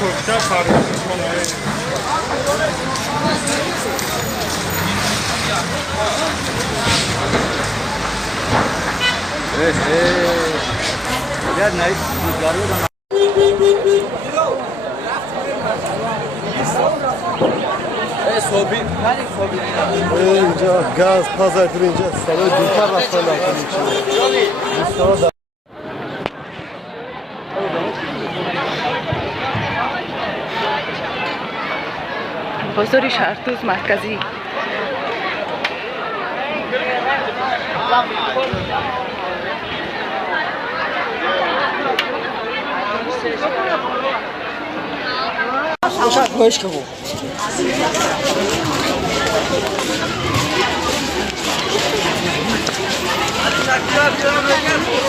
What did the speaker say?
Turkça karışık konuyu. Evet. Gel Naif. Sobi. اینجا گاز پازر در اینجا سوار دیگر رفتن نکنید. بازار شهرتوز مرکزی. Uşak hoş kabul. Hadi